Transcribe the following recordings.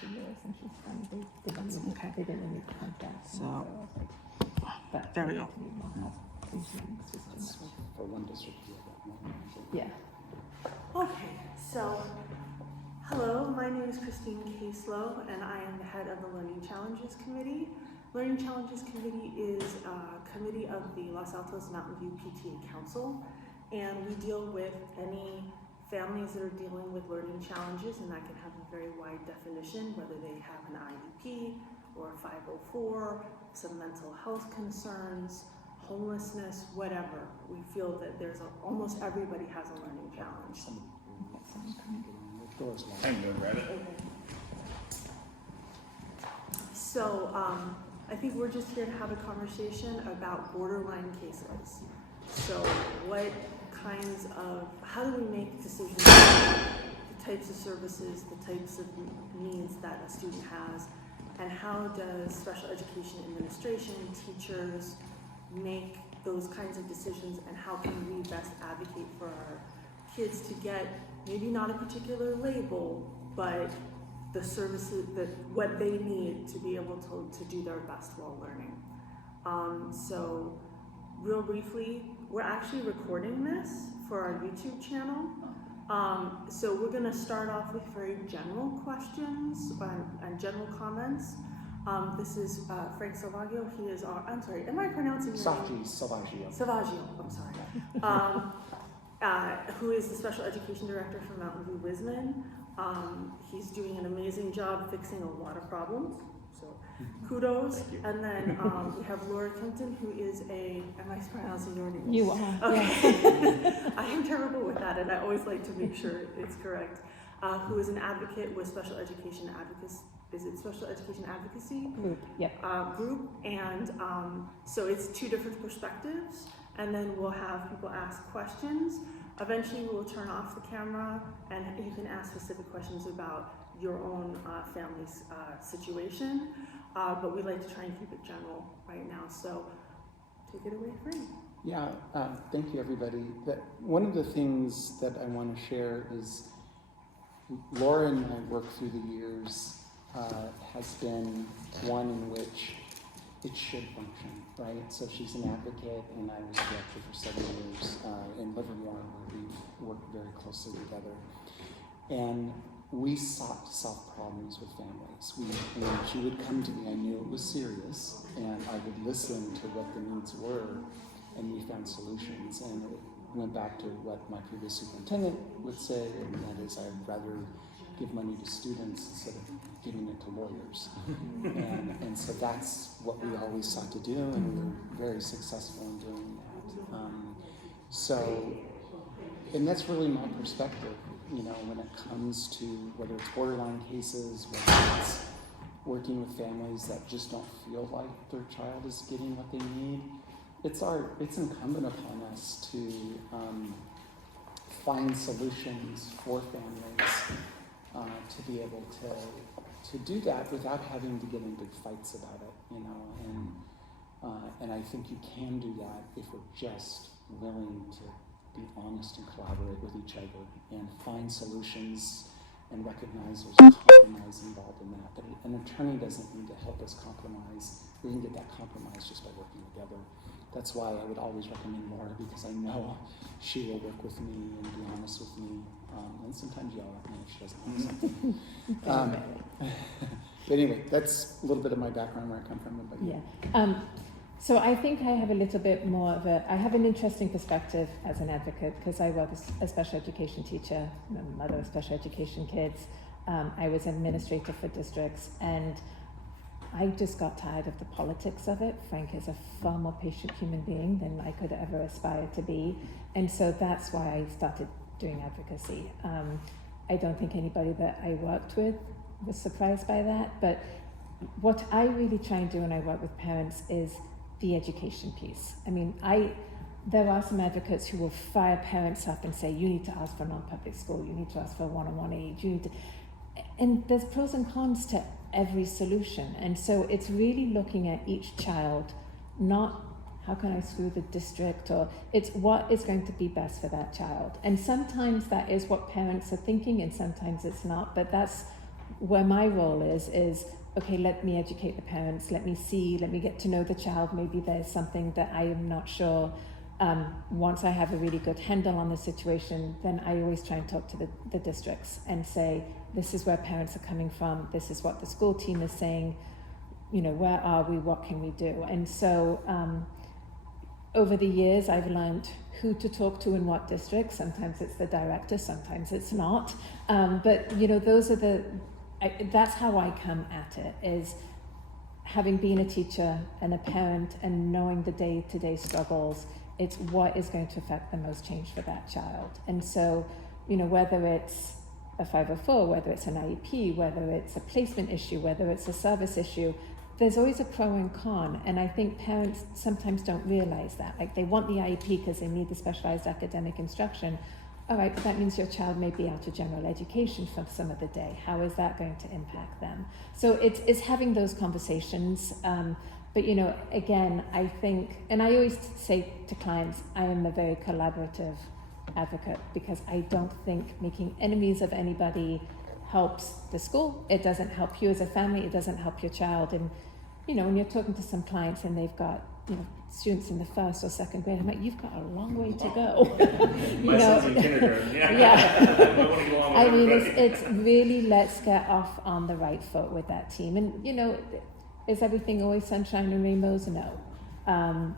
for years, and she's they didn't need the contract. So, I was like, but there we go. need more help. That's for one district. Yeah. Okay, so hello, my name is Christine Caslow, and I am the head of the Learning Challenges Committee. Learning Challenges Committee is a committee of the Los Altos Mountain View PTA Council, and we deal with any families that are dealing with learning challenges, and that can have a very wide definition, whether they have an IEP or a 504, some mental health concerns, homelessness, whatever. We feel that almost everybody has a learning challenge. I'm good, right? So I think we're just here to have a conversation about borderline cases. So how do we make decisions about the types of services, the types of needs that a student has, and how does special education administration, teachers, make those kinds of decisions, and how can we best advocate for our kids to get maybe not a particular label, but the services, what they need to be able to do their best while learning. So real briefly, we're actually recording this for our YouTube channel. So we're gonna start off with very general questions and general comments. This is Frank Selvaggio. He is I'm sorry, am I pronouncing your name? Selvaggio. Selvaggio, I'm sorry. Who is the Special Education Director for Mountain View Wisman. He's doing an amazing job fixing a lot of problems, so kudos. And then we have Laura Kimpton, who is am I pronouncing your name? You are. Okay. Yeah. I am terrible with that, and I always like to make sure it's correct. Who is an advocate with Special Education Advocacy. Is it Special Education Advocacy? Group, yep. Group, and so it's two different perspectives, and then we'll have people ask questions. Eventually we will turn off the camera, and you can ask specific questions about your own family's situation, but we like to try and keep it general right now, so take it away, Frank. Yeah, thank you everybody. One of the things that I want to share is Laura and my work through the years has been one in which it should function, right? So she's an advocate, and I was director for 7 years in Livermore, where we worked very closely together. And we sought to solve problems with families. When she would come to me, I knew it was serious, and I would listen to what the needs were, and we found solutions. And it went back to what my previous superintendent would say, and that is I'd rather give money to students instead of giving it to lawyers. and so that's what we always sought to do, and we were very successful in doing that. And that's really my perspective, when it comes to whether it's borderline cases, whether it's working with families that just don't feel like their child is getting what they need. It's incumbent upon us to find solutions for families to be able to do that without having to get in big fights about it, and I think you can do that if we're just willing to be honest and collaborate with each other and find solutions and recognize there's a compromise involved in that. But an attorney doesn't need to help us compromise. We can get that compromise just by working together. That's why I would always recommend Laura, because I know she will work with me and be honest with me, and sometimes yell at me if she doesn't want something. But anyway, that's a little bit of my background, where I come from. But yeah. So I think I have a little bit more of I have an interesting perspective as an advocate, because I work as a special education teacher, I'm a mother of special education kids. I was administrator for districts, and I just got tired of the politics of it. Frank is a far more patient human being than I could ever aspire to be. And so that's why I started doing advocacy. I don't think anybody that I worked with was surprised by that. But what I really try and do when I work with parents is the education piece. I mean, there are some advocates who will fire parents up and say, you need to ask for a non-public school, you need to ask for a one-on-one aid, and there's pros and cons to every solution. And so it's really looking at each child, not how can I screw the district, or it's what is going to be best for that child. And sometimes that is what parents are thinking, and sometimes it's not, but that's where my role is, okay, let me educate the parents, let me see, let me get to know the child, maybe there's something that I am not sure. Once I have a really good handle on the situation, then I always try and talk to the districts and say, this is where parents are coming from, this is what the school team is saying, you know, where are we, what can we do? And so over the years, I've learned who to talk to in what districts. Sometimes it's the director, sometimes it's not. But, you know, those are that's how I come at it, is having been a teacher and a parent and knowing the day-to-day struggles, it's what is going to affect the most change for that child. And so, you know, whether it's a 504, whether it's an IEP, whether it's a placement issue, whether it's a service issue, there's always a pro and con. And I think parents sometimes don't realize that. Like, they want the IEP because they need the specialized academic instruction. All right, but that means your child may be out of general education for some of the day. How is that going to impact them? So it's having those conversations. But, you know, again, I think, and I always say to clients, I am a very collaborative advocate, because I don't think making enemies of anybody helps the school. It doesn't help you as a family. It doesn't help your child. And, you know, when you're talking to some clients and they've got, you know, students in the first or second grade, I'm like, you've got a long way to go. My son's in kindergarten. Yeah. I mean, it's really, let's get off on the right foot with that team. And, you know, is everything always sunshine and rainbows? No.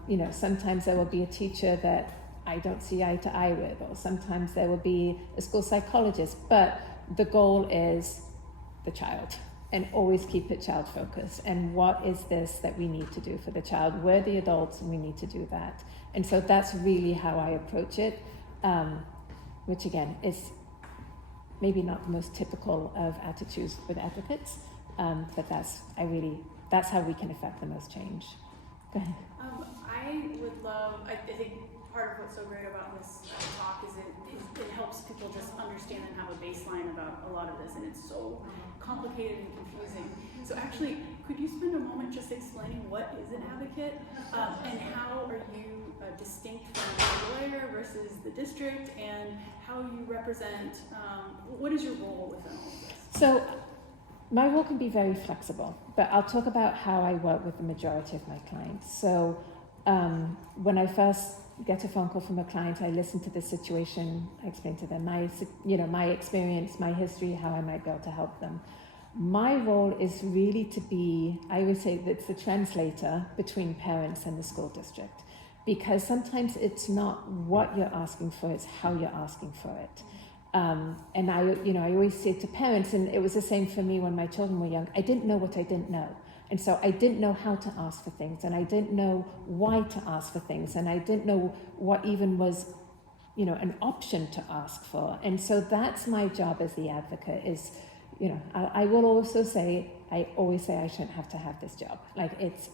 You know, sometimes there will be a teacher that I don't see eye to eye with, or sometimes there will be a school psychologist, but the goal is the child, and always keep it child focused. And what is this that we need to do for the child? We're the adults and we need to do that. And so that's really how I approach it, which again is maybe not the most typical of attitudes with advocates, but that's how we can affect the most change. Go ahead. I would love, I think part of what's so great about this talk is it helps people just understand and have a baseline about a lot of this, and it's so complicated and confusing. So actually, could you spend a moment just explaining what is an advocate, and how are you distinct from the lawyer versus the district, and how you represent, what is your role within all of this? So my role can be very flexible, but I'll talk about how I work with the majority of my clients. So when I first get a phone call from a client, I listen to the situation, I explain to them my experience, my history, how I might be able to help them. My role is really to be, I always say that's the translator between parents and the school district, because sometimes it's not what you're asking for, it's how you're asking for it. And I always say to parents, and it was the same for me when my children were young, I didn't know what I didn't know. And so I didn't know how to ask for things, and I didn't know why to ask for things, and I didn't know what even was, you know, an option to ask for. And so that's my job as the advocate is, you know, I will also say, I always say I shouldn't have to have this job. Like it's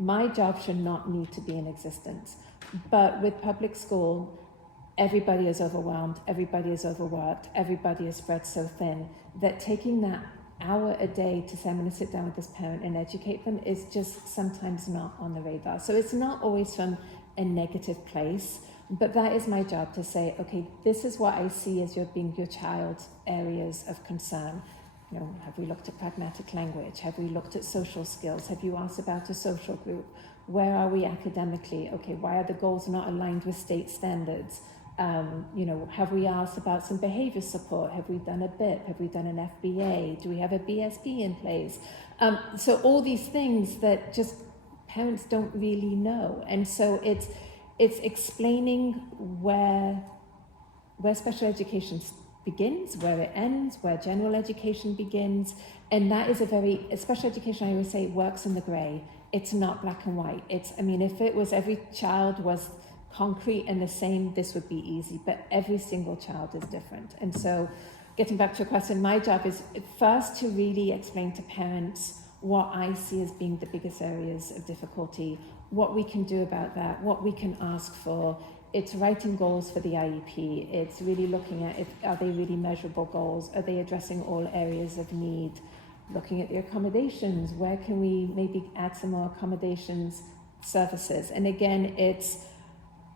my job should not need to be in existence. But with public school, everybody is overwhelmed, everybody is overworked, everybody is spread so thin that taking that hour a day to say I'm going to sit down with this parent and educate them is just sometimes not on the radar. So it's not always from a negative place, but that is my job to say, okay, this is what I see as your child's areas of concern. You know, have we looked at pragmatic language? Have we looked at social skills? Have you asked about a social group? Where are we academically? Okay, why are the goals not aligned with state standards? You know, have we asked about some behavior support? Have we done a BIP? Have we done an FBA? Do we have a BSB in place? So all these things that just parents don't really know. And so it's explaining where special education begins, where it ends, where general education begins. And that is special education, I always say, works in the gray. It's not black and white. If it was every child was concrete and the same, this would be easy, but every single child is different. And so getting back to your question, my job is first to really explain to parents what I see as being the biggest areas of difficulty, what we can do about that, what we can ask for. It's writing goals for the IEP. It's really looking at are they really measurable goals? Are they addressing all areas of need? Looking at the accommodations, where can we maybe add some more accommodations services? And again,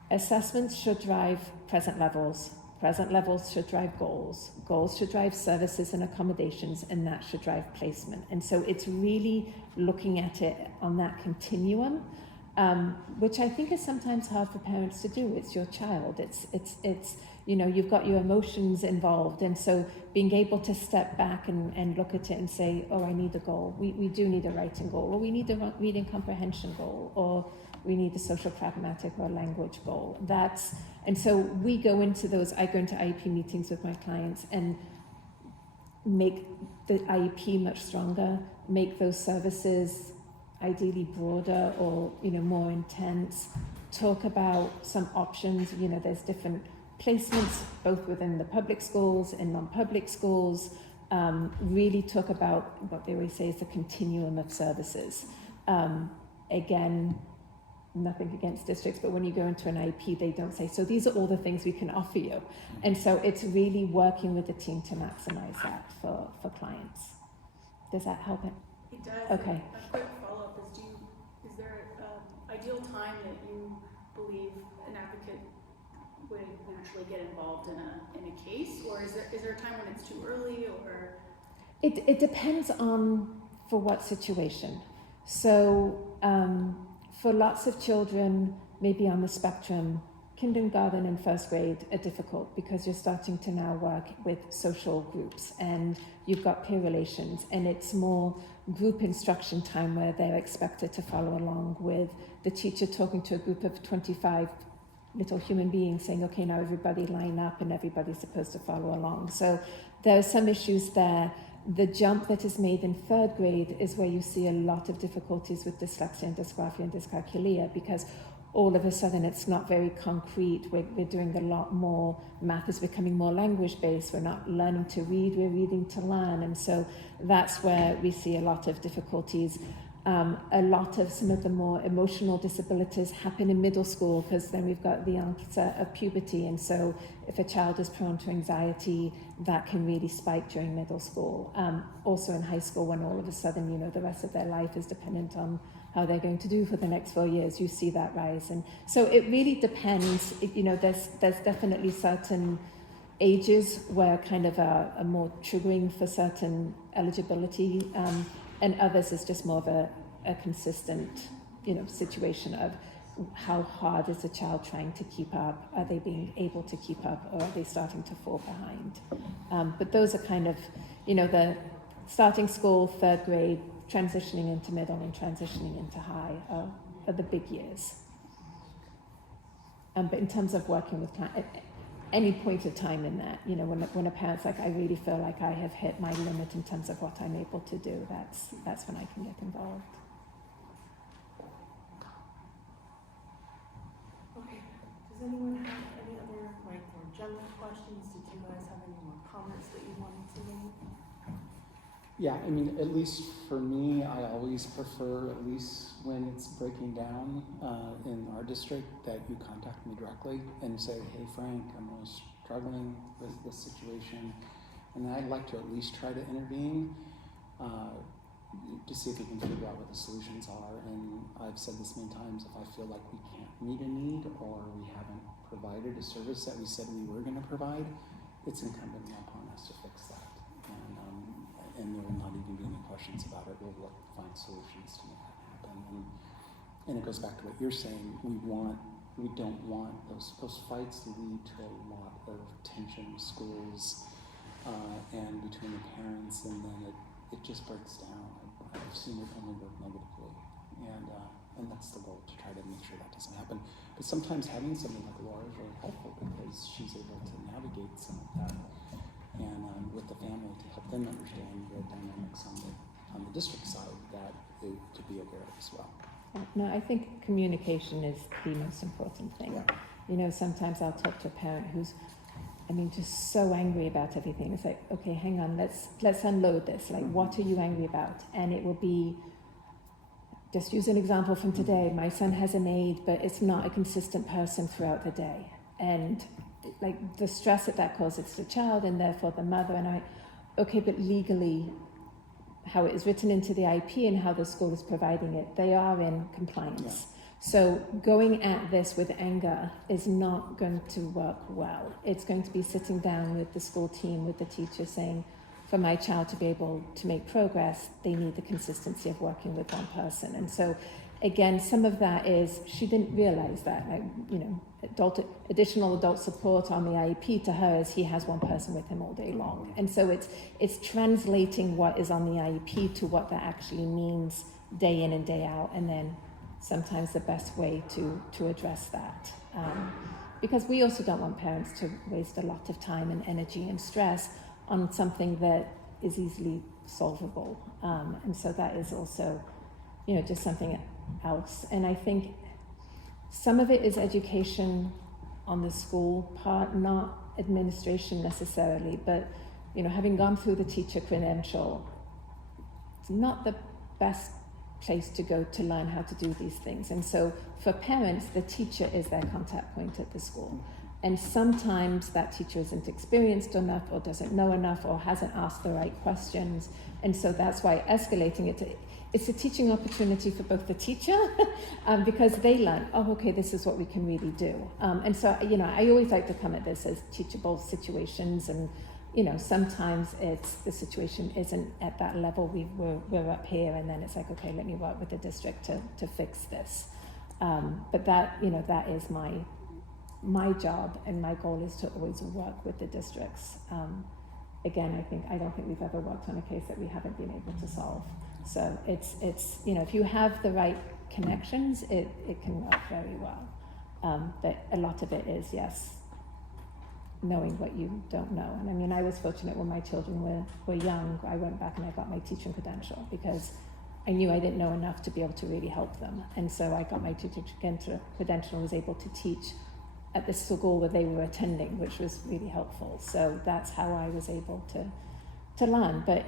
assessments should drive present levels, Present levels should drive goals. Goals should drive services and accommodations, and that should drive placement. And so it's really looking at it on that continuum, which I think is sometimes hard for parents to do. It's your child. It's you've got your emotions involved, and so being able to step back and look at it and say, oh, I need a goal. We do need a writing goal, or we need a reading comprehension goal, or we need a social pragmatic or language goal. And so we go into those, I go into IEP meetings with my clients and make the IEP much stronger, make those services ideally broader or, more intense, talk about some options. There's different placements both within the public schools and non-public schools, really talk about what they always say is the continuum of services. Again, nothing against districts, but when you go into an IEP, they don't say, so these are all the things we can offer you. And so it's really working with the team to maximize that for clients. Does that help it? It does. Okay. A quick follow-up is there an ideal time that you believe an advocate would naturally get involved in a case, or is there a time when it's too early, or? It depends on for what situation. So for lots of children, maybe on the spectrum, kindergarten and first grade are difficult because you're starting to now work with social groups and you've got peer relations, and it's more group instruction time where they're expected to follow along with the teacher talking to a group of 25 little human beings saying, okay, now everybody line up and everybody's supposed to follow along. So there are some issues there. The jump that is made in third grade is where you see a lot of difficulties with dyslexia and dysgraphia and dyscalculia, because all of a sudden it's not very concrete. We're doing a lot more, math is becoming more language based. We're not learning to read, we're reading to learn. And so that's where we see a lot of difficulties. A lot of some of the more emotional disabilities happen in middle school, because then we've got the onset of puberty, and so if a child is prone to anxiety, that can really spike during middle school. Also in high school, when all of a sudden, the rest of their life is dependent on how they're going to do for the next 4 years, you see that rise. And so it really depends. There's definitely certain ages where kind of are more triggering for certain eligibility, and others is just more of a consistent, situation of how hard is the child trying to keep up? Are they being able to keep up, or are they starting to fall behind? But those are kind of, the starting school, third grade, transitioning into middle and transitioning into high are the big years. But in terms of working with clients, at any point of time in that, when a parent's like, I really feel like I have hit my limit in terms of what I'm able to do, that's when I can get involved. Okay, does anyone have any other more general questions? Did you guys have any more comments that you wanted to make? Yeah, at least for me, I always prefer, at least when it's breaking down in our district, that you contact me directly and say, hey Frank, I'm really struggling with this situation, and I'd like to at least try to intervene to see if we can figure out what the solutions are. And I've said this many times, if I feel like we can't meet a need or we haven't provided a service that we said we were going to provide, it's incumbent upon us to fix that. And there will not even be any questions about it. We'll find solutions to make that happen. And it goes back to what you're saying. We don't want those fights to lead to a lot of tension in schools and between the parents, and then it just breaks down. I've seen it only work negatively, and that's the goal, to try to make sure that doesn't happen. But sometimes having something like Laura is really helpful, because she's able to navigate some of that, and with the family, to help them understand the dynamics on the district side that to be aware of as well. No, I think communication is the most important thing. Yeah. Sometimes I'll talk to a parent who's, just so angry about everything. It's like, okay, hang on, let's unload this. Like, what are you angry about? And it will be, just use an example from today. My son has an aide, but it's not a consistent person throughout the day. And like the stress that causes the child and therefore the mother, and okay, but legally, how it is written into the IP and how the school is providing it, they are in compliance. So going at this with anger is not going to work well. It's going to be sitting down with the school team, with the teacher, saying, for my child to be able to make progress, they need the consistency of working with one person. And so, again, some of that is she didn't realize that, like, you know, additional adult support on the IEP to her is he has one person with him all day long. And so it's translating what is on the IEP to what that actually means day in and day out, and then sometimes the best way to address that. Because we also don't want parents to waste a lot of time and energy and stress on something that is easily solvable. And so that is also, you know, just something else. And I think some of it is education on the school part, not administration necessarily, but, you know, having gone through the teacher credential, it's not the best place to go to learn how to do these things. And so for parents, the teacher is their contact point at the school. And sometimes that teacher isn't experienced enough or doesn't know enough or hasn't asked the right questions. And so that's why escalating it, it's a teaching opportunity for both the teacher because they learn, oh, okay, this is what we can really do. And so, you know, I always like to come at this as teachable situations, and, you know, sometimes it's the situation isn't at that level. We're up here, and then it's like, okay, let me work with the district to fix this. But that, you know, that is my job, and my goal is to always work with the districts. Again, I don't think we've ever worked on a case that we haven't been able to solve. So it's you know, if you have the right connections, it can work very well. But a lot of it is, yes, knowing what you don't know. And I mean, I was fortunate when my children were young. I went back and I got my teaching credential because I knew I didn't know enough to be able to really help them. And so I got my teaching credential and was able to teach at the school where they were attending, which was really helpful. So that's how I was able to learn. But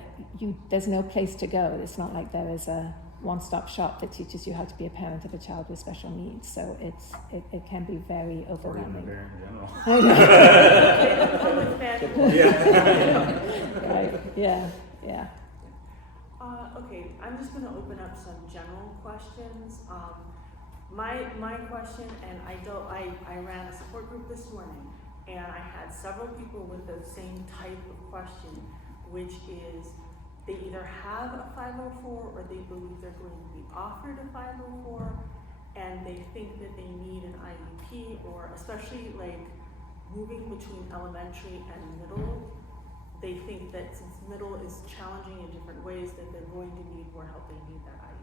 there's no place to go. It's not like there is a one-stop shop that teaches you how to be a parent of a child with special needs. So it can be very overwhelming. Or even a parent in general. Yeah. Right. Yeah. Okay, I'm just going to open up some general questions. My question, and I ran a support group this morning, and I had several people with the same type of question, which is they either have a 504 or they believe they're going to be offered a 504, and they think that they need an IEP, or especially like moving between elementary and middle, they think that since middle is challenging in different ways, that they're going to need more help, they need that IEP.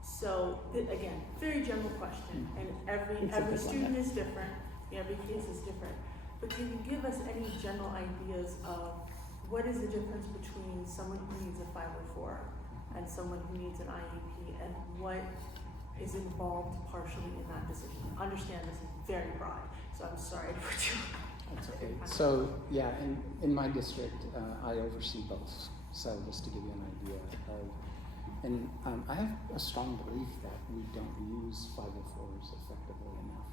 So again, very general question, and every student is different, every case is different. But can you give us any general ideas of what is the difference between someone who needs a 504 and someone who needs an IEP, and what is involved partially in that decision? Understand this is very broad, so I'm sorry for too. That's okay. So yeah, in my district, I oversee both. So just to give you an idea of, and I have a strong belief that we don't use 504s effectively enough.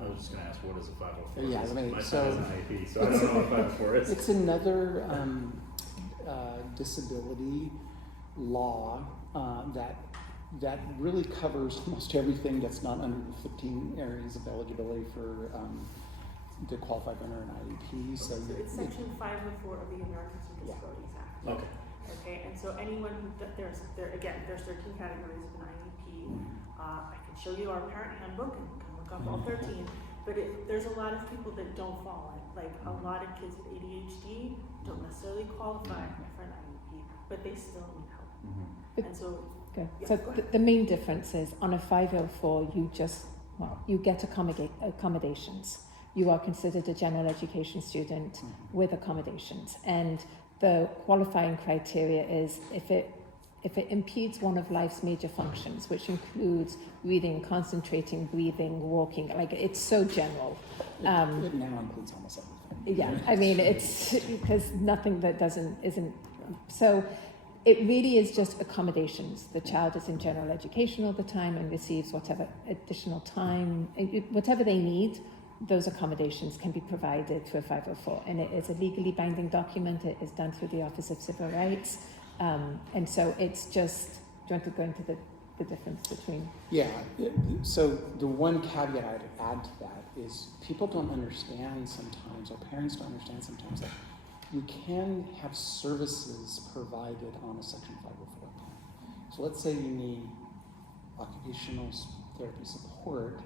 I was just going to ask, what is a 504? Yeah, I mean, my so son is an IEP, so I don't know what 504 is. It's another disability law that really covers almost everything that's not under the 15 areas of eligibility for to qualify under an IEP. So it's section 504 of the Americans with Disabilities Act. Okay. Okay, and so anyone who there's 13 categories of an IEP. I can show you our parent handbook and can look up all 13. But there's a lot of people that don't fall in. Like a lot of kids with ADHD don't necessarily qualify for an IEP, but they still need help. Mm-hmm. And so, Okay. Yeah, So go ahead. the main difference is on a 504, you get accommodations. You are considered a general education student with accommodations, and the qualifying criteria is if it impedes one of life's major functions, which includes reading, concentrating, breathing, walking. Like, it's so general. it now includes almost everything. Yeah, I mean, it's because nothing that isn't. So it really is just accommodations. The child is in general education all the time and receives whatever additional time, whatever they need. Those accommodations can be provided through a 504, and it is a legally binding document. It is done through the Office of Civil Rights, and so it's just. Do you want to go into the the difference between. Yeah, so the one caveat I'd add to that is people don't understand sometimes, or parents don't understand sometimes, that you can have services provided on a Section 504 plan. So let's say you need occupational therapy support.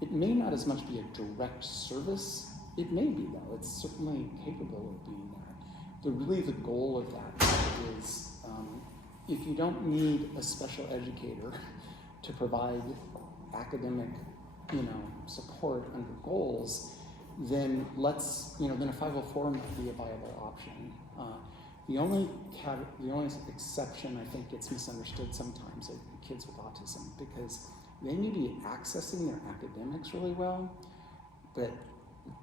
It may not as much be a direct service. It may be, though. It's certainly capable of being that. The goal of that is if you don't need a special educator to provide academic, support under goals, then then a 504 might be a viable option. The only exception, I think, gets misunderstood sometimes at kids with autism, because they may be accessing their academics really well, but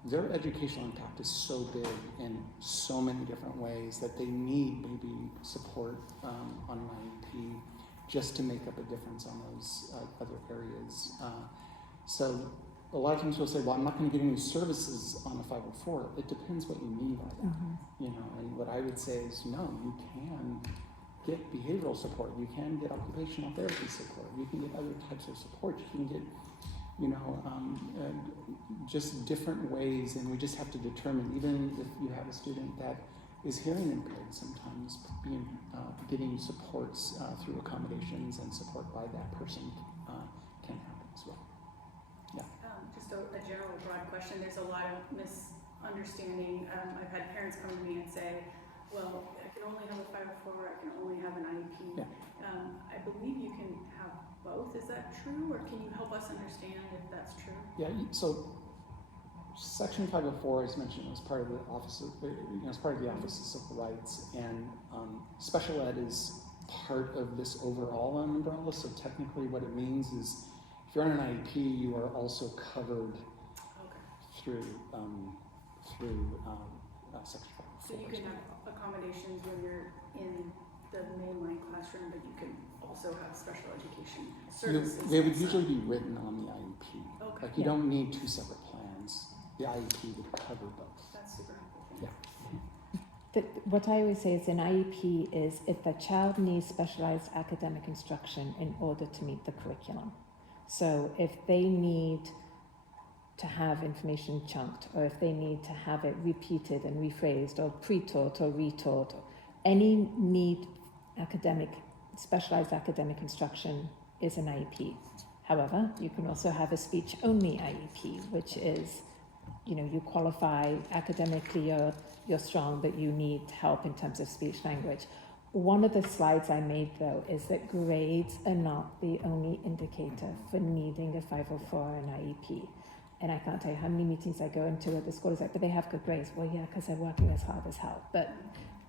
their educational impact is so big in so many different ways that they need maybe support on an IEP just to make up a difference on those other areas. So a lot of times we'll say, well, I'm not going to get any services on a 504. It depends what you mean by that. And what I would say is, no, you can get behavioral support. You can get occupational therapy support. You can get other types of support. You can get just different ways, and we just have to determine, even if you have a student that is hearing impaired, sometimes getting supports through accommodations and support by that person can happen as well. Yeah. Just a general broad question. There's a lot of misunderstanding. I've had parents come to me and say, well, I can only have a 504, I can only have an IEP. Yeah. I believe you can have both. Is that true, or can you help us understand if that's true? Yeah, so Section 504, as mentioned, was part of the Office of, as part of the Office of Civil Rights, and special ed is part of this overall umbrella. So technically, what it means is, if you're on an IEP, you are also covered through Section 504. So you can have accommodations when you're in the mainline classroom, but you can also have special education services. They would usually be written on the IEP. Okay. Like you don't need two separate plans. The IEP would cover both. That's super helpful. Yeah. What I always say is an IEP is if the child needs specialized academic instruction in order to meet the curriculum. So if they need to have information chunked, or if they need to have it repeated and rephrased, or pre-taught or retaught, any need specialized academic instruction is an IEP. However, you can also have a speech-only IEP, which is, you qualify academically, you're strong, but you need help in terms of speech language. One of the slides I made, though, is that grades are not the only indicator for needing a 504 or an IEP. And I can't tell you how many meetings I go into where the school is like, but they have good grades. Well, yeah, because they're working as hard as hell. But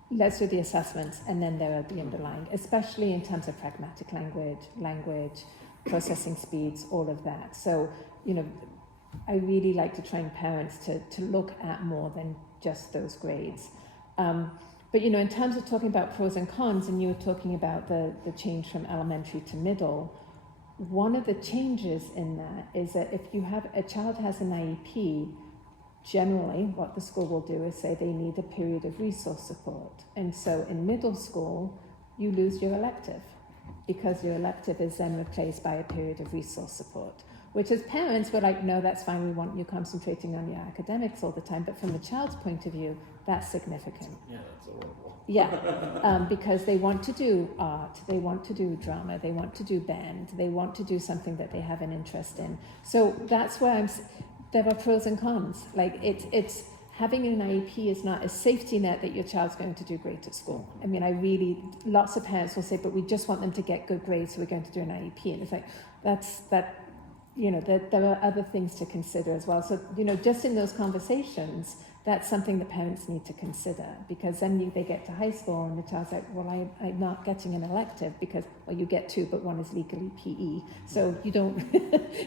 let's do the assessments, and then there are the underlying, especially in terms of pragmatic language, processing speeds, all of that. So, I really like to train parents to look at more than just those grades. But, in terms of talking about pros and cons, and you were talking about the change from elementary to middle, one of the changes in that is that if a child has an IEP, generally what the school will do is say they need a period of resource support. And so in middle school, you lose your elective, because your elective is then replaced by a period of resource support, which as parents, we're like, no, that's fine, we want you concentrating on your academics all the time. But from the child's point of view, that's significant. Yeah, that's horrible. Yeah, because they want to do art, they want to do drama, they want to do band, they want to do something that they have an interest in. So that's where there are pros and cons. Like it's having an IEP is not a safety net that your child's going to do great at school. I mean, lots of parents will say, but we just want them to get good grades, so we're going to do an IEP. And it's like, there are other things to consider as well. So, just in those conversations, that's something that parents need to consider, because then they get to high school and the child's like, well, I'm not getting an elective because, well, you get two, but one is legally PE. So you don't,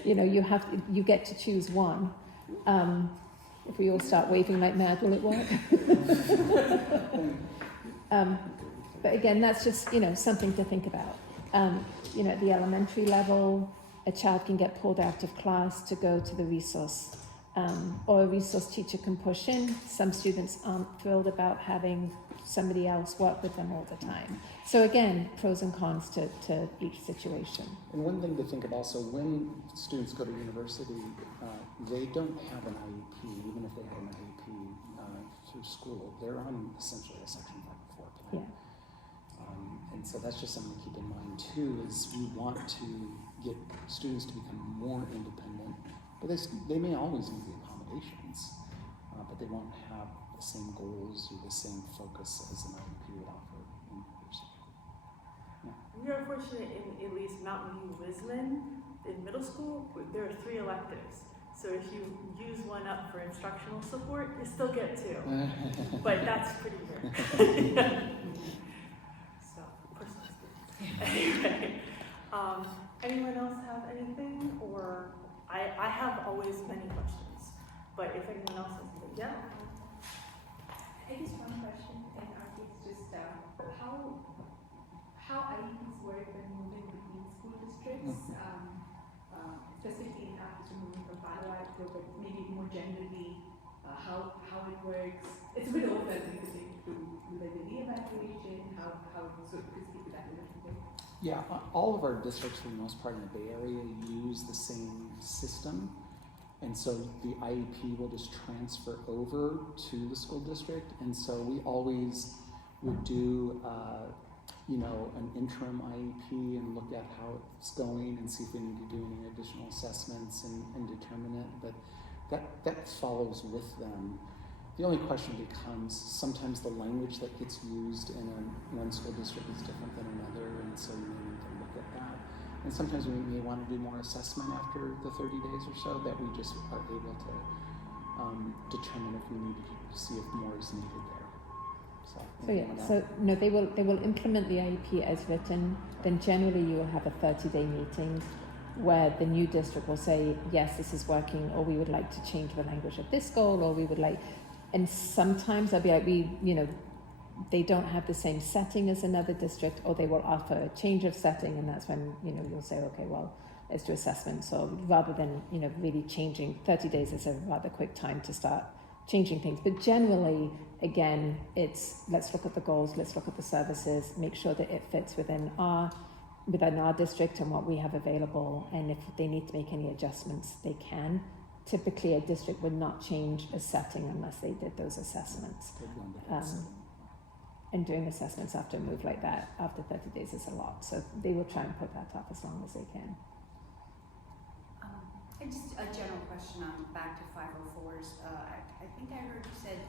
you get to choose one. If we all start waving like mad, will it work? But again, that's just, something to think about. At the elementary level, a child can get pulled out of class to go to the resource or a resource teacher can push in. Some students aren't thrilled about having somebody else work with them all the time. So again, pros and cons to each situation. And one thing to think of also, when students go to university, they don't have an IEP, even if they have an IEP through school. They're on essentially a Section 504 plan. Yeah. And so that's just something to keep in mind too, is we want to get students to become more independent, but they may always need the accommodations, but they won't have the same goals or the same focus as an IEP would offer in university. We are fortunate in at least Mountain View Lisbon, in middle school, there are 3 electives. So if you use one up for instructional support, you still get 2. But that's pretty rare. So, personal experience. Anyway, anyone else have anything? Or I have always many questions, but if anyone else has anything, yeah? I guess one question, and I think it's just how IEPs work when moving between school districts, specifically after moving from Palo Alto, but maybe more generally, how it works. It's a bit overwhelming because you have to do the re-evaluation, how so could you speak to that a little bit? Yeah, all of our districts for the most part in the Bay Area use the same system. And so the IEP will just transfer over to the school district. And so we always would do, an interim IEP and look at how it's going and see if we need to do any additional assessments and determine it. But that follows with them. The only question becomes sometimes the language that gets used in one school district is different than another, and so you may need to look at that. And sometimes we may want to do more assessment after the 30 days or so, that we just are able to determine if we need to see if more is needed there. They will implement the IEP as written. Then generally you will have a 30-day meeting where the new district will say, yes, this is working, or we would like to change the language of this goal, or we would like, and sometimes they'll be like, they don't have the same setting as another district, or they will offer a change of setting, and that's when, you'll say, okay, well, let's do assessment. So rather than, really changing, 30 days is a rather quick time to start changing things. But generally, again, it's let's look at the goals, let's look at the services, make sure that it fits within our district and what we have available, and if they need to make any adjustments, they can. Typically, a district would not change a setting unless they did those assessments. And doing assessments after a move like that, after 30 days is a lot. So they will try and put that up as long as they can. And just a general question on back to 504s. I think I heard you said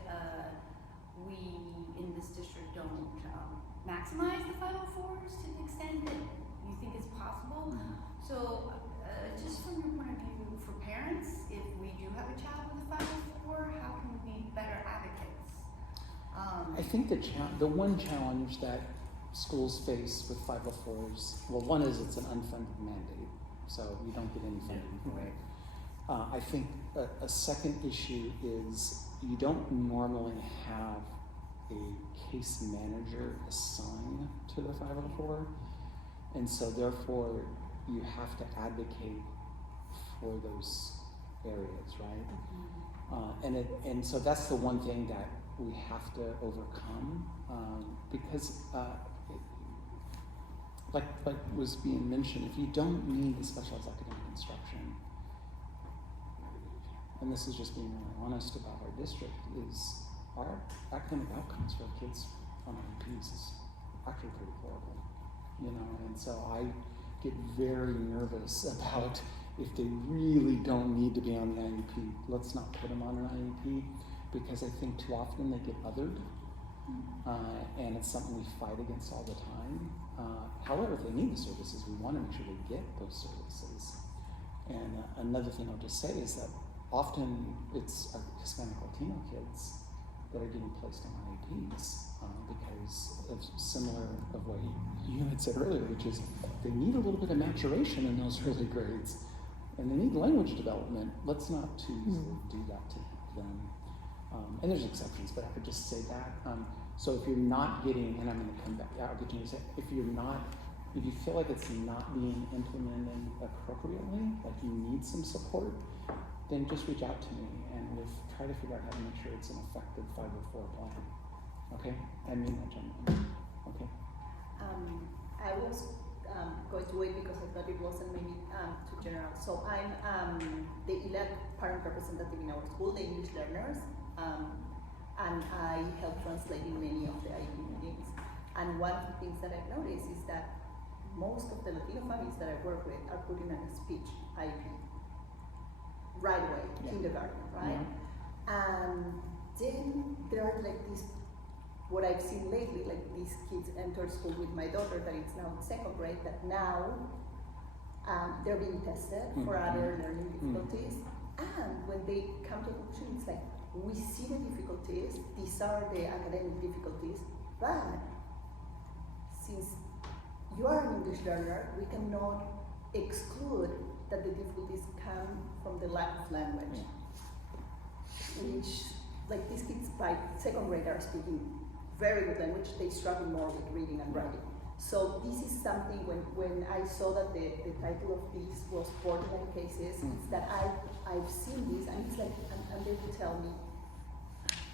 we in this district don't maximize the 504s to the extent that you think is possible. Mm-hmm. So just from your point of view, for parents, if we do have a child with a 504, how can we be better advocates? I think the one challenge that schools face with 504s, well, one is it's an unfunded mandate, so you don't get any funding for it. I think a second issue is you don't normally have a case manager assigned to the 504, and so therefore you have to advocate for those areas, right? And so that's the one thing that we have to overcome, because like was being mentioned, if you don't need the specialized academic instruction, and this is just being really honest about our district, is our academic outcomes for our kids on IEPs is actually pretty horrible, and so I get very nervous about if they really don't need to be on the IEP, let's not put them on an IEP, because I think too often they get othered, and it's something we fight against all the time. However, if they need the services, we want to make sure they get those services. And another thing I'll just say is that often it's our Hispanic Latino kids that are getting placed on IEPs because of similar of what you had said earlier, which is they need a little bit of maturation in those early grades, and they need language development. Let's not too easily do that to them. And there's exceptions, but I would just say that. So if you're not getting, and I'm going to come back, I'll get you to say, if you feel like it's not being implemented appropriately, like you need some support, then just reach out to me and we'll try to figure out how to make sure it's an effective 504 plan. Okay? I mean that, gentlemen. Okay? I was going to wait because I thought it wasn't maybe too general. So I'm the elect parent representative in our school, the English learners, and I help translating many of the IEP meetings. And one of the things that I've noticed is that most of the Latino families that I work with are putting in a speech IEP right away, kindergarten, right? And then there are like these, what I've seen lately, like these kids enter school with my daughter that is now in second grade, that now they're being tested for other learning difficulties. And when they come to a conclusion, it's like, we see the difficulties, these are the academic difficulties, but since you are an English learner, we cannot exclude that the difficulties come from the lack of language. Which, like these kids by second grade are speaking very good language, they struggle more with reading and writing. So this is something when I saw that the title of this was borderline cases, it's that I've seen this and it's like, and they would tell me,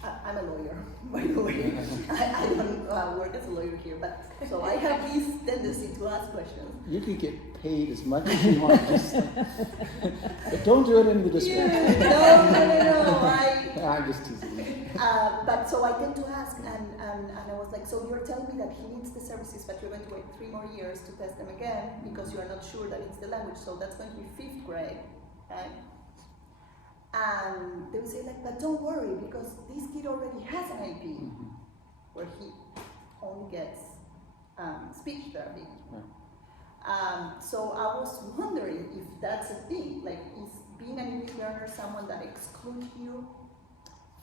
I'm a lawyer, by the way. I don't work as a lawyer here, but so I have this tendency to ask questions. You could get paid as much as you want, just but don't do it in the district. No. I'm just teasing. But so I tend to ask, and I was like, so you're telling me that he needs the services, but you're going to wait 3 more years to test them again because you are not sure that it's the language, so that's going to be 5th grade, okay? And they would say like, but don't worry, because this kid already has an IEP where he only gets speech therapy. So I was wondering if that's a thing, like is being an English learner someone that excludes you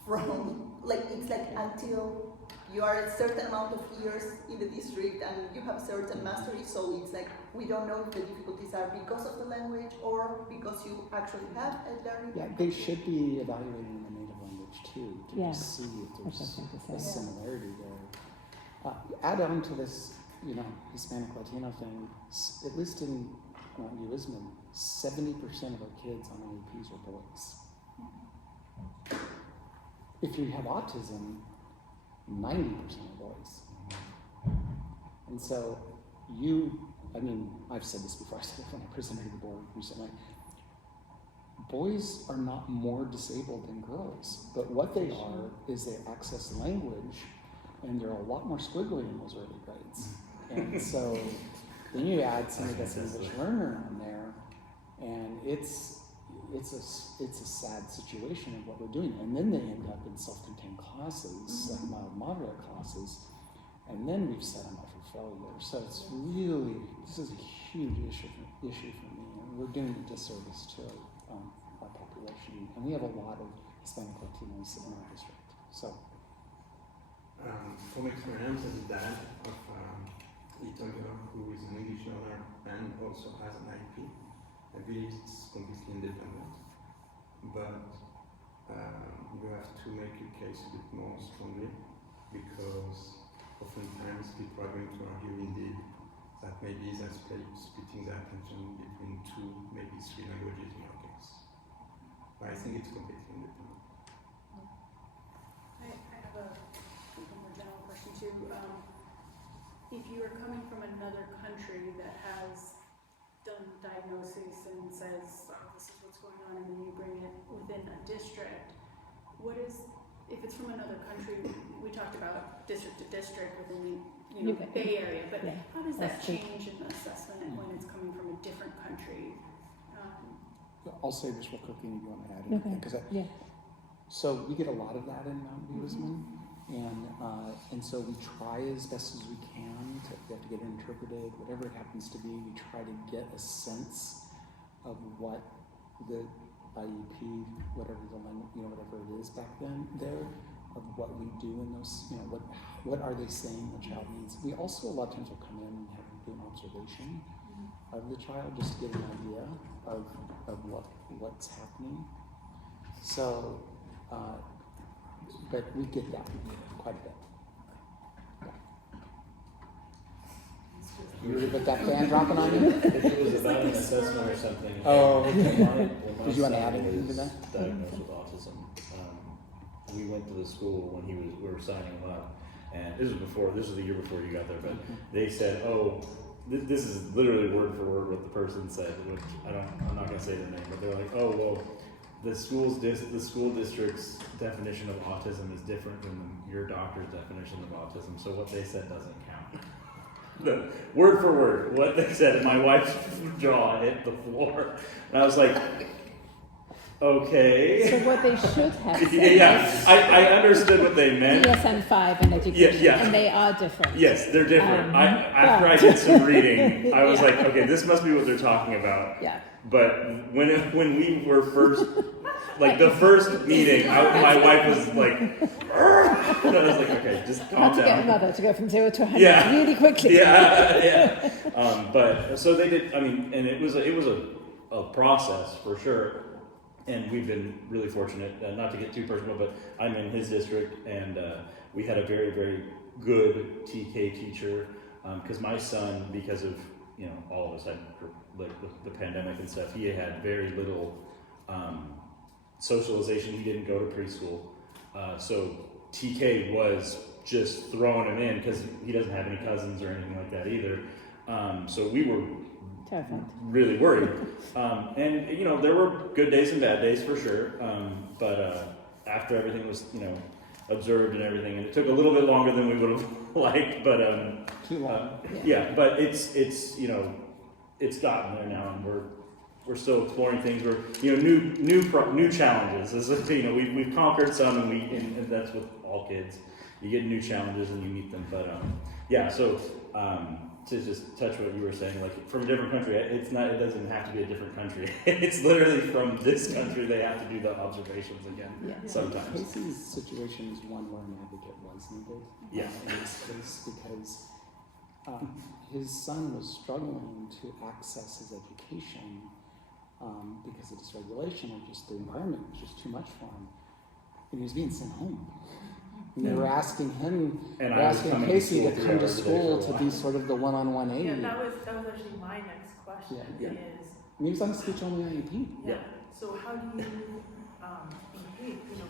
from, like it's like until you are a certain amount of years in the district and you have certain mastery, so it's like we don't know if the difficulties are because of the language or because you actually have a learning. Yeah, they should be evaluating the native language too, to Yeah. just see if there's a Yeah. similarity there. Add on to this, Hispanic Latino thing, at least in UISMN, 70% of our kids on IEPs are boys. If you have autism, 90% are boys. And so I've said this before, I said it when I presented to the board recently, boys are not more disabled than girls, but what they are is they access language and they're a lot more squiggly in those early grades. And so then you add somebody that's an English learner on there, and it's a sad situation of what we're doing. And then they end up in self-contained classes, like mild moderate classes, and then we've set them up for failure. So this is a huge issue for me, and we're doing a disservice to our population. And we have a lot of Hispanic Latinos in our district. So. From experience as a dad of a little girl who is an English learner and also has an IEP, I believe it's completely independent. But you have to make your case a bit more strongly, because oftentimes people are going to argue indeed that maybe they're splitting their attention between 2, maybe 3 languages in your case. But I think it's completely independent. I have a more general question too. If you are coming from another country that has done diagnosis and says, oh, this is what's going on, and then you bring it within a district, if it's from another country, we talked about district to district within the Bay Area, but how does that change in the assessment when it's coming from a different country? I'll say this real quickly, and you want to add anything? So we get a lot of that in UISMN, and so we try as best as we can to have to get it interpreted, whatever it happens to be. We try to get a sense of what the IEP, whatever the language, whatever it is back then there, of what we do in those, what are they saying the child needs. We also a lot of times will come in and do an observation of the child just to get an idea of what's happening. So, but we get that quite a bit. You with that fan dropping on you? If it was about an assessment or something. Oh, when my did you want to son add anything to was that? diagnosed with autism. We went to the school when we were signing him up, and this was the year before you got there, but they said, oh, this is literally word for word what the person said, which I'm not gonna say their name, but they're like, oh, well, the school district's definition of autism is different than your doctor's definition of autism, so what they said doesn't count. The word for word, what they said, and my wife's jaw hit the floor, and I was like, okay. So what they should have said Yeah, I understood what they meant. DSM-5 and education, Yeah. and they are different. Yes, they're different. After I but- did some reading, I was Yeah. like, okay, this must be what they're talking about. Yeah. But when we were first, like the first meeting, my wife was like, and I was like, okay, just You calm have to get a down. mother to go from 0 to 100 Yeah. really quickly. Yeah. But so they did. I mean, and it was a process for sure. And we've been really fortunate, not to get too personal, but I'm in his district, and we had a very, very good TK teacher. Because my son, because of all of us had like the pandemic and stuff, he had very little socialization. He didn't go to preschool, so TK was just throwing him in because he doesn't have any cousins or anything like that either. So we were Terrified. really worried. And there were good days and bad days for sure. But after everything was, observed and everything, and it took a little bit longer than we would have liked, but Too long. yeah, but it's gotten there now, and we're still exploring things. We're new challenges. As we've conquered some, and that's with all kids. You get new challenges and you meet them. But yeah, so. To just touch what you were saying, like from a different country, it doesn't have to be a different country. It's literally from this country they have to do the observations again sometimes. Casey's situation is one where an advocate was needed. Yeah. In this case, because his son was struggling to access his education because of dysregulation or just the environment was just too much for him. And he was being sent home. And they were asking him, And they were asking Casey to come to school to be. be sort of the one-on-one aid. Yeah, that was actually my next question Yeah. is, And he was on a speech-only IEP. yeah, so how do you,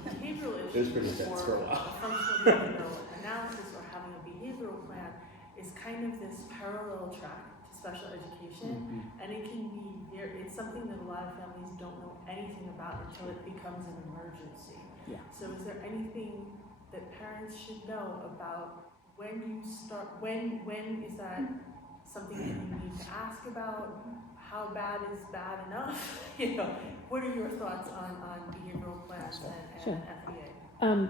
behavioral issues. It was pretty intense for a while. Functional behavioral analysis or having a behavioral plan is kind of this parallel track to special education. And it can be, it's something that a lot of families don't know anything about until it becomes an emergency. Yeah. So is there anything that parents should know about when you start, when is that something that you need to ask about? How bad is bad enough? What are your thoughts on behavioral plans and Sure. FBA?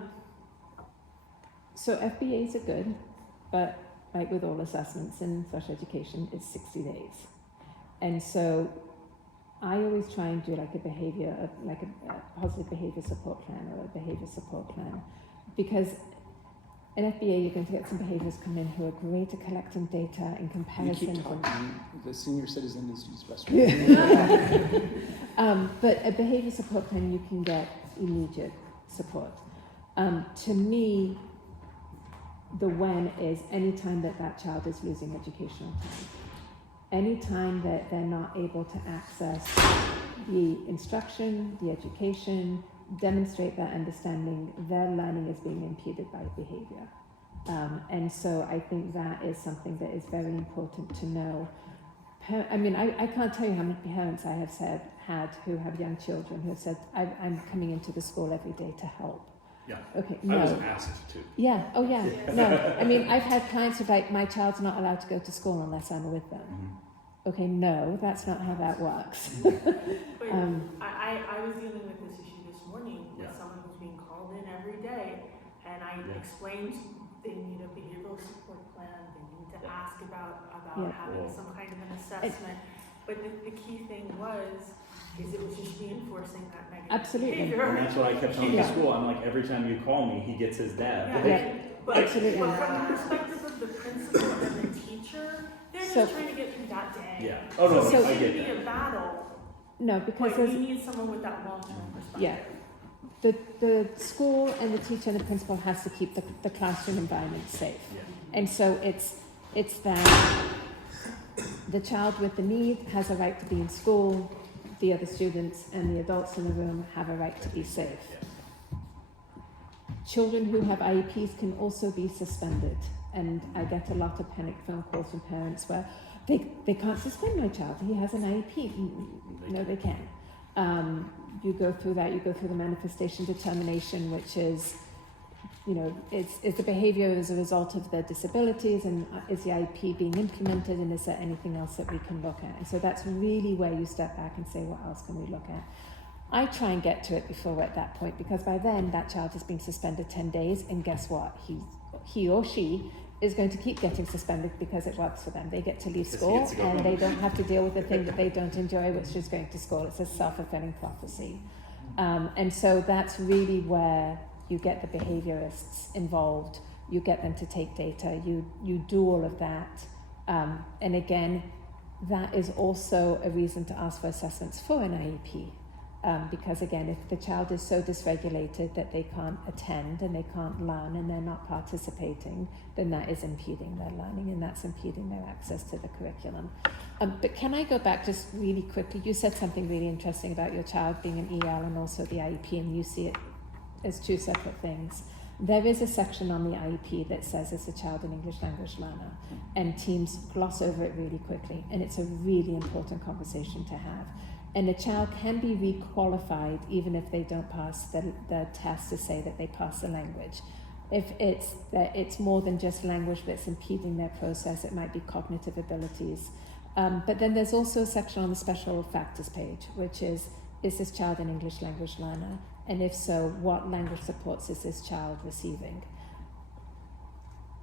So FBAs are good, but like with all assessments in special education, it's 60 days. And so I always try and do like a positive behavior support plan or a behavior support plan. Because in FBA, you're going to get some behaviors come in who are great at collecting data in You comparison. keep talking, the senior citizen needs to use the restroom. But a behavior support plan, you can get immediate support. To me, the when is any time that child is losing educational time. Any time that they're not able to access the instruction, the education, demonstrate that understanding, their learning is being impeded by behavior. And so I think that is something that is very important to know. I can't tell you how many parents I have had who have young children who have said, I'm coming into the school every day to help. Yeah. Okay, I no. was asked to. Yeah, oh yeah, no. I've had clients who like, my child's not allowed to go to school unless I'm with them. Mm-hmm. Okay, no, that's not how that works. But I was dealing with this issue this morning with Yeah. someone who's being called in every day, and I explained they need a behavioral support plan, they need to ask about having some kind of an assessment. But the key thing is it was just reinforcing that negative Absolutely. behavior. And that's what I kept telling the school. I'm like, every time you call me, he gets his dad. But Absolutely. from the perspective of the principal and the teacher, they're just trying to get through that day. Yeah. Oh no, So- I It get can be that. a battle, No, because but there's, we need someone with that long-term perspective. yeah. The school and the teacher and the principal has to keep the classroom environment safe. Yeah. And so it's that The child with the need has a right to be in school. The other students and the adults in the room have a right to be safe. Children who have IEPs can also be suspended, and I get a lot of panic phone calls from parents where they can't suspend my child, he has an IEP. No, they can. You go through that, you go through the manifestation determination, which is, it's the behaviour as a result of their disabilities, and is the IEP being implemented, and is there anything else that we can look at? And so that's really where you step back and say, what else can we look at? I try and get to it before we're at that point, because by then that child has been suspended 10 days, and guess what? He or she is going to keep getting suspended because it works for them. They get to leave school and they don't have to deal with the thing that they don't enjoy, which is going to school. It's a self-fulfilling prophecy. And so that's really where you get the behaviorists involved. You get them to take data. You do all of that. And again, that is also a reason to ask for assessments for an IEP. Because again, if the child is so dysregulated that they can't attend and they can't learn and they're not participating, then that is impeding their learning and that's impeding their access to the curriculum. But can I go back just really quickly? You said something really interesting about your child being an EL and also the IEP, and you see it as two separate things. There is a section on the IEP that says it's a child an English language learner, and teams gloss over it really quickly, and it's a really important conversation to have. And a child can be re-qualified even if they don't pass the test to say that they pass the language. If it's more than just language that's impeding their process, it might be cognitive abilities. But then there's also a section on the special factors page, which is this child an English language learner? And if so, what language supports is this child receiving?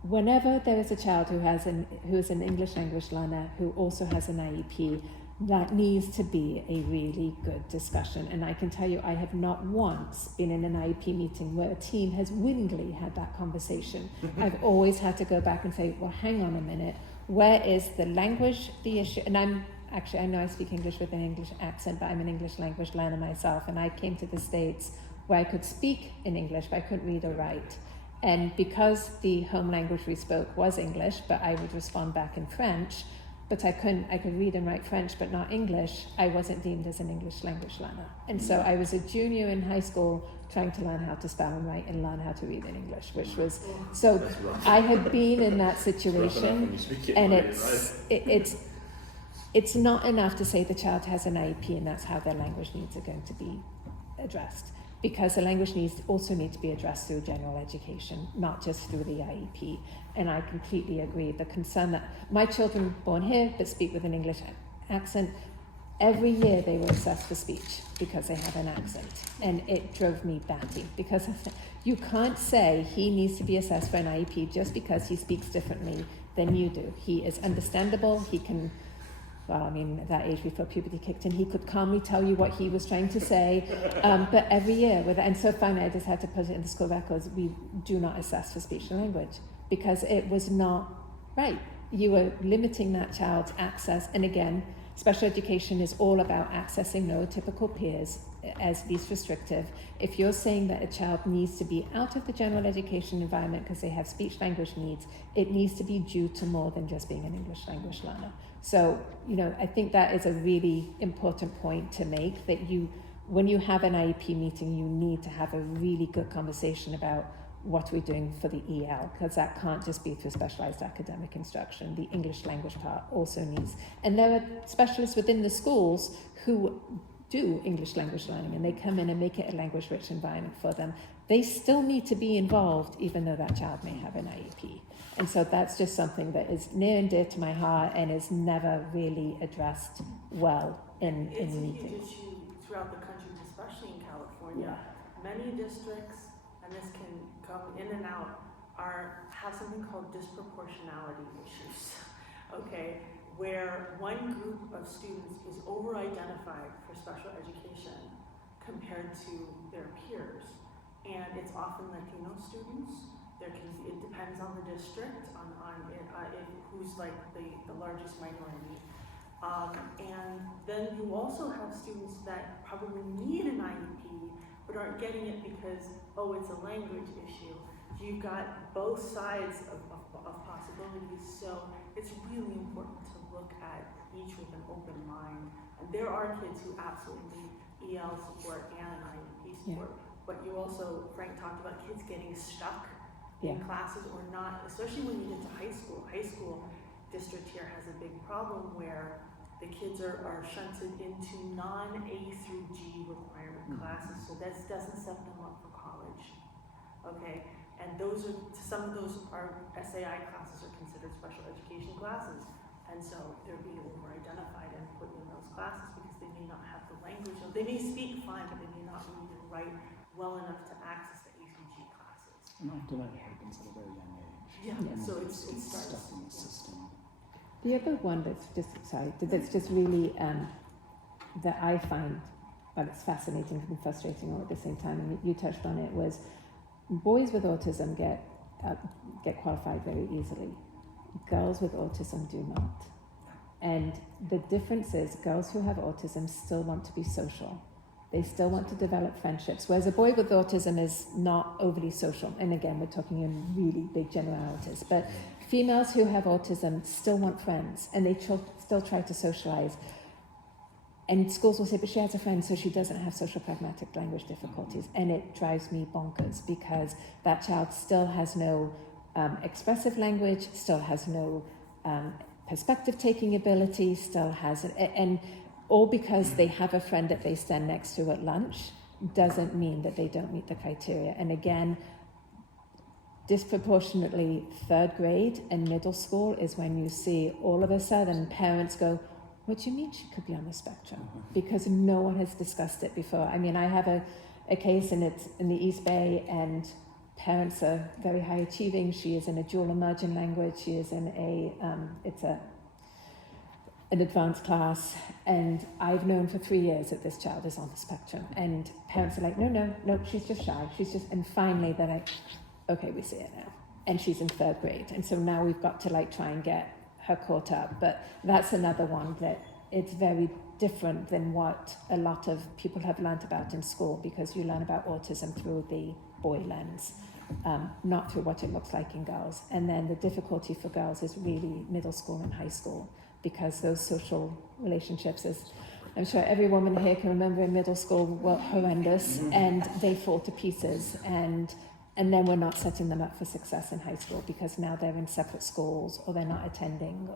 Whenever there is a child who is an English language learner who also has an IEP, that needs to be a really good discussion. And I can tell you, I have not once been in an IEP meeting where a team has willingly had that conversation. I've always had to go back and say, well, hang on a minute, where is the language the issue? And I know I speak English with an English accent, but I'm an English language learner myself, and I came to the States where I could speak in English, but I couldn't read or write. And because the home language we spoke was English, but I would respond back in French, but I could read and write French, but not English, I wasn't deemed as an English language learner. And so I was a junior in high school trying to learn how to spell and write and learn how to read in English, which was, so I had been in that situation, and it's not enough to say the child has an IEP and that's how their language needs are going to be addressed. Because the language needs also need to be addressed through general education, not just through the IEP. And I completely agree. The concern that my children born here but speak with an English accent, every year they were assessed for speech because they have an accent. And it drove me batty because you can't say he needs to be assessed for an IEP just because he speaks differently than you do. He is understandable, he can, well, I mean, at that age before puberty kicked in, he could calmly tell you what he was trying to say. But every year, and so finally I just had to put it in the school records, we do not assess for speech and language because it was not right. You were limiting that child's access. And again, special education is all about accessing neurotypical peers as least restrictive. If you're saying that a child needs to be out of the general education environment because they have speech language needs, it needs to be due to more than just being an English language learner. So, I think that is a really important point to make, that when you have an IEP meeting, you need to have a really good conversation about what we're doing for the EL, because that can't just be through specialized academic instruction. The English language part also needs, and there are specialists within the schools who do English language learning, and they come in and make it a language-rich environment for them. They still need to be involved, even though that child may have an IEP. And so that's just something that is near and dear to my heart and is never really addressed well in It's a meetings. huge issue throughout the country, especially in California. Many districts, and this can come in and out, have something called disproportionality issues, okay? Where one group of students is over-identified for special education compared to their peers. And it's often Latino students. It depends on the district, on who's like the largest minority. And then you also have students that probably need an IEP, but aren't getting it because, it's a language issue. You've got both sides of possibilities, so it's really important to look at each with an open mind. And there are kids who absolutely need EL support and an IEP support, but you also, Frank talked about kids getting stuck in classes or not, especially when you get to high school. High school district here has a big problem where the kids are shunted into non-A through G requirement classes, so that doesn't set them up for college, okay? And some of those are SAI classes are considered special education classes, and so they're being over-identified and put in those classes because they may not have the language, or they may speak fine, but they may not read and write well enough to access the A through G classes. And often that happens at a very young age. Yeah, so it It's starts. stuck in the system. The other one that's just really that I find, well, it's fascinating and frustrating all at the same time, and you touched on it, was boys with autism get qualified very easily. Girls with autism do not. And the difference is girls who have autism still want to be social. They still want to develop friendships, whereas a boy with autism is not overly social. And again, we're talking in really big generalities, but females who have autism still want friends, and they still try to socialize. And schools will say, but she has a friend, so she doesn't have social pragmatic language difficulties. And it drives me bonkers because that child still has no expressive language, still has no perspective-taking ability, still has, and all because they have a friend that they stand next to at lunch doesn't mean that they don't meet the criteria. And again, disproportionately third grade and middle school is when you see all of a sudden parents go, what do you mean she could be on the spectrum? Because no one has discussed it before. I mean, I have a case and it's in the East Bay, and parents are very high achieving. She is in a dual emergent language. She is in an advanced class, and I've known for 3 years that this child is on the spectrum. And parents are like, no, she's just shy. And finally they're like, okay, we see it now. And she's in third grade. And so now we've got to try and get her caught up. But that's another one that it's very different than what a lot of people have learned about in school, because you learn about autism through the boy lens, not through what it looks like in girls. And then the difficulty for girls is really middle school and high school, because those social relationships, as I'm sure every woman here can remember in middle school, were horrendous, and they fall to pieces. And then we're not setting them up for success in high school because now they're in separate schools or they're not attending.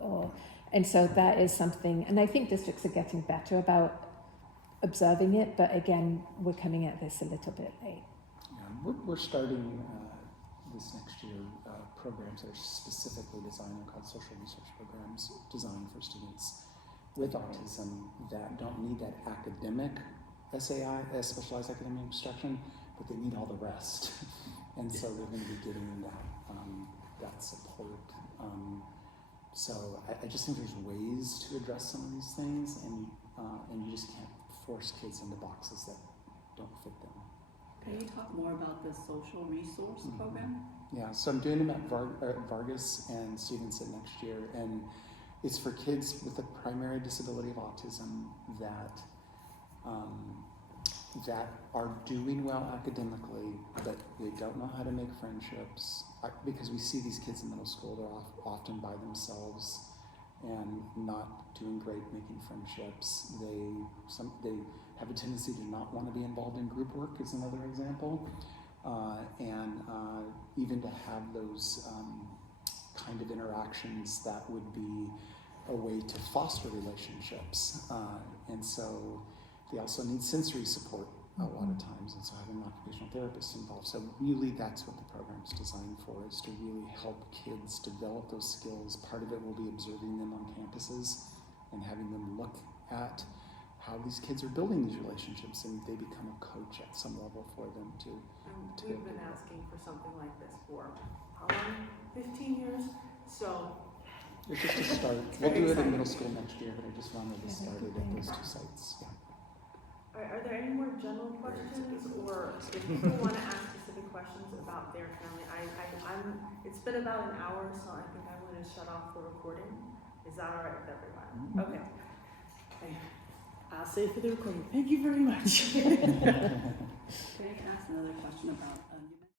And so that is something, and I think districts are getting better about observing it, but again, we're coming at this a little bit late. Yeah, we're starting this next year programs that are specifically designed, called social research programs, designed for students with autism that don't need that academic SAI, specialized academic instruction, but they need all the rest. And so they're going to be getting that support. So I just think there's ways to address some of these things, and you just can't force kids into boxes that don't fit them. Can you talk more about the social resource program? Yeah, so I'm doing them at Vargas and students at next year, and it's for kids with a primary disability of autism that are doing well academically, but they don't know how to make friendships. Because we see these kids in middle school, they're often by themselves and not doing great making friendships. They have a tendency to not want to be involved in group work, is another example. And even to have those kind of interactions that would be a way to foster relationships. And so they also need sensory support a lot of times, and so having an occupational therapist involved. So really that's what the program is designed for, is to really help kids develop those skills. Part of it will be observing them on campuses and having them look at how these kids are building these relationships, and they become a coach at some level for them to We've been asking for something like this for how long? 15 years? So it's just a start. We'll do it in middle school next year, but I just wanted to start it at those two sites. Yeah. Are there any more general questions, or if people want to ask specific questions about their family? It's been about an hour, so I think I'm going to shut off the recording. Is that all right with everyone? Okay. I'll save for the recording. Thank you very much. Can I ask another question about